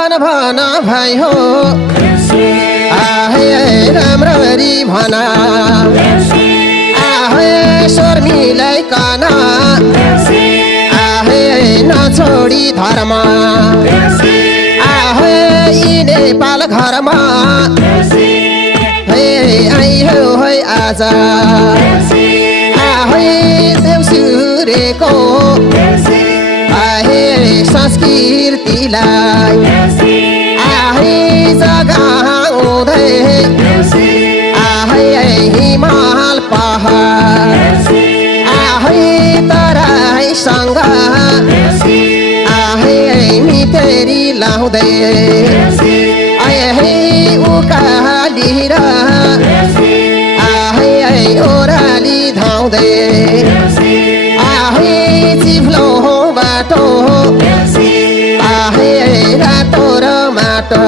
भन भन भाइ हो आहे राम्ररी भन आहे स्वर मिलाइकन आहे नछोडी धर्म आहे यी नेपाल घरमा हे आइहो है आज आहे देउसुरेको आहे संस्कृतिलाई आहे जगाउँदै आहे हिमाल पहाड आहे तराईसँग आहे मितेरी लाउँदै आहे उकाली र आहे ओराली धाउँदै आहे चिफ्लो बाटो आहे रातो र माटो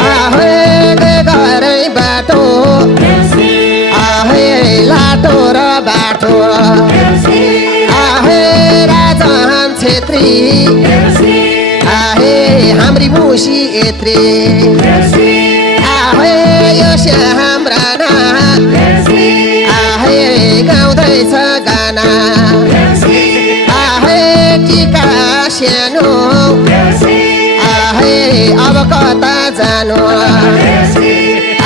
आहे बेगरै बाटो आहे लाटो र बाटो आहे राजन छेत्री आहे हाम्री मुसी यत्री आहे यो श्याम राणा आहे गाउँदैछ गाना आहे टिका सानो आहे अब कता जानु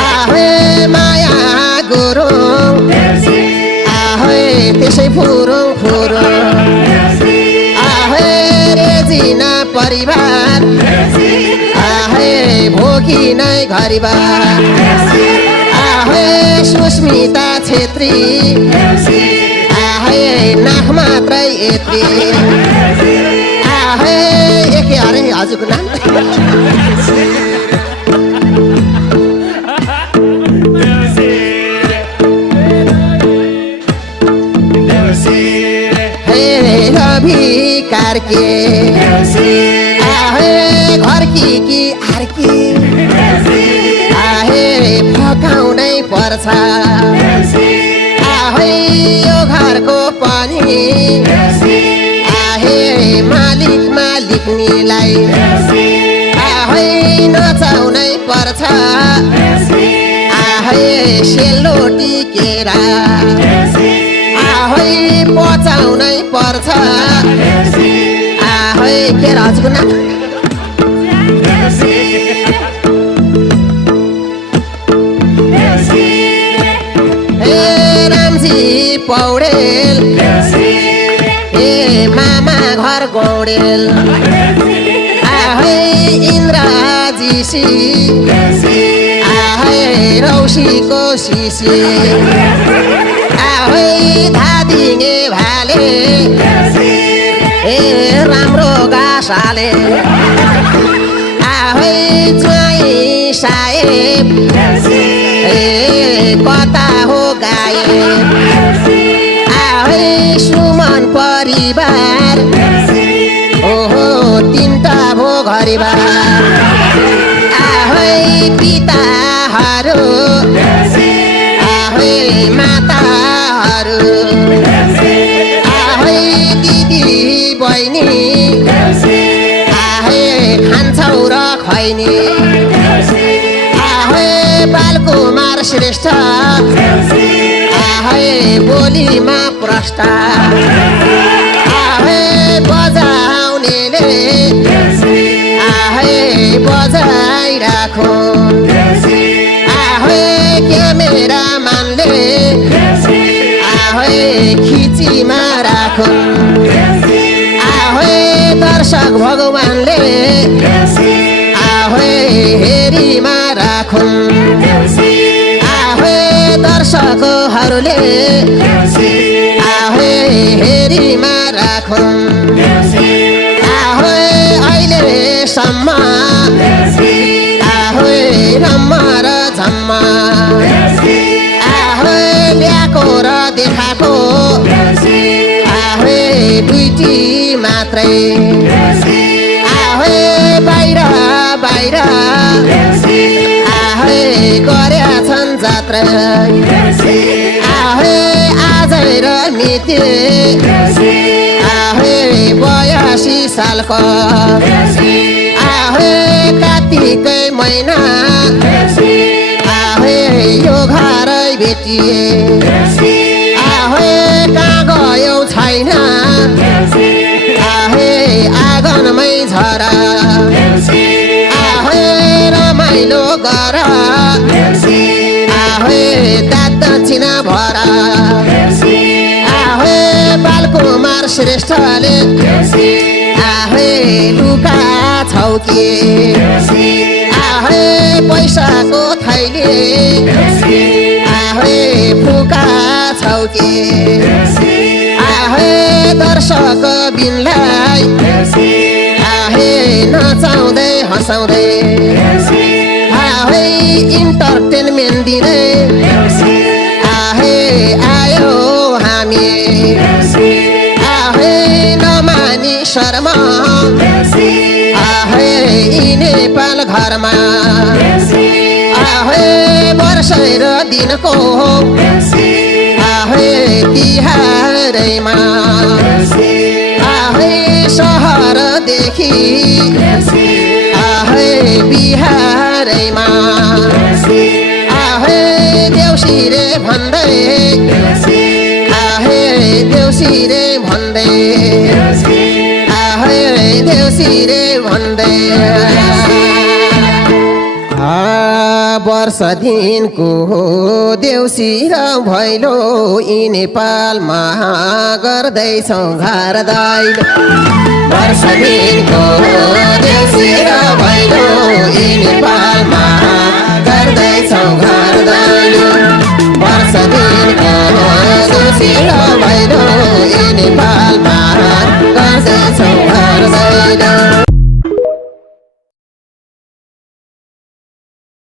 आहे माया गुरुङ आहे त्यसै फुरुङ फुरुङ आहे रेजिना परिवार आहे भोगी नै घरिबार आहे सुस्मिता छेत्री आहे नाक मात्रै यत्री आहे एकै अरे हजुरको नाम हे रवि कार्के आहे घरकी कि आर्की आहे फकाउनै पर्छ आहे यो घरको पनि आहे मालिक मालिकनीलाई आहे नचाउनै पर्छ आहे सेलरोटी केरा आहे पचाउनै पर्छ आहे केरा हजुरको नाम हे रामजी पौडेल ए मामा घर गौडेल आहे इन्द्राजीसी आहे रौसीको सिसी आहे धादिङे भाले ए राम्रो गासाले आहे ज्वाइँ साहेब ए कता हो गायब आहे सुमन परिवार ओहो तिनटा भो घरिबार आहे पिताहरू आहे माताहरू आहे दिदी बहिनी आहे खान्छौ र खैनी आहे बालकुमार श्रेष्ठ आहे बोलीमा प्रष्ट आहे बजाउनेले आहे बजाइराखो आहे क्यामेरा मानले आहे खिचीमा राखो आहे दर्शक भगवानले आहे हेरीमा राखो आहे दर्शकहरूले आहे हेरीमा राखो आहे अहिलेसम्म आहे रम्मा र झम्मा आहे ल्याएको र देखाएको आहे दुईटी मात्रै आहे बाहिर बाहिर आहे गरेका छन् जात्रा आहे आजै र मिति आहे 82 सालको झरा आहे रमाइलो गर आहे दात दक्षिणा भरा आहे बालकुमार श्रेष्ठले आहे लुका छौके आहे पैसाको थैली आहे फुका छौके आहे दर्शक बिनलाई आहे नचाउँदै हँसाउँदै आहे इन्टरटेनमेन्ट दिँदै आहे आयो हामी आहे नमानी शर्म आहे यी नेपाल घरमा आहे वर्षै र दिनको आहे तिहारैमा आहे सहरदेखि आहे बिहारैमा आहे देउसिरे भन्दै आहे देउसिरे भन्दै आहे देउसिरे भन्दै वर्ष दिनको देउसी र भैलो यी नेपालमा गर्दैछौँ घर दैलो वर्ष दिनको देउसी र भैलो यी नेपालमा गर्दैछौँ घर दैलो वर्ष दिनको देउसी र